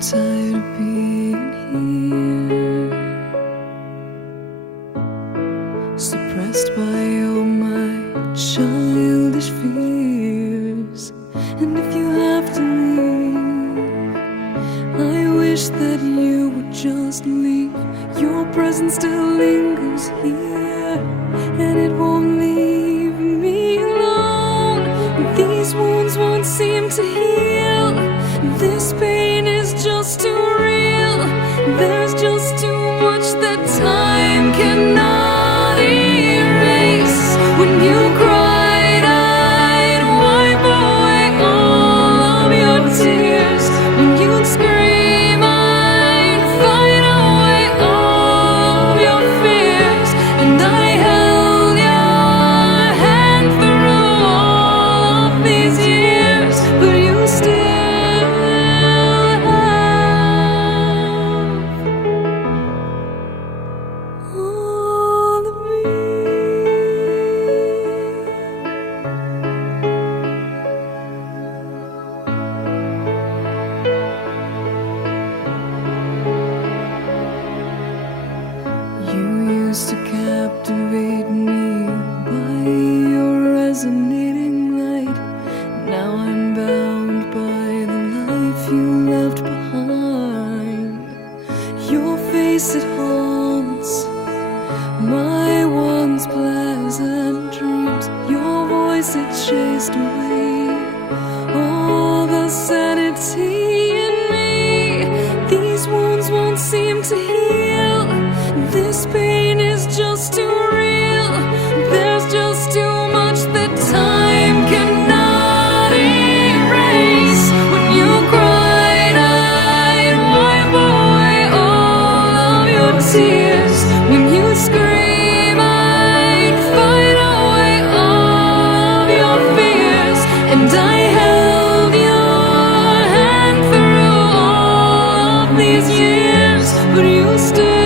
tired of being here, suppressed by all my childish fears. And if you have to leave, I wish that you would just leave. Your presence still lingers here, and it won't leave me alone. These wounds won't seem to heal. This pain is just too real. There's just too much that time cannot erase. When you cried, I'd wipe away all of your tears. When you'd scream, I'd fight away all of your fears. And I held your hand through all of these years, but you still all of me. You used to captivate me by your resonating light. Now I'm bound by the life you left behind. Your face, it haunts my once pleasant dreams. Your voice, it chased away all the sanity in me. These wounds won't seem to heal. This pain is just too real. There's just too much that time cannot erase. When you cried, I'd wipe away all of your tears. When you scream, I'd fight away all of your fears. And I held your hand through all of these years, but you still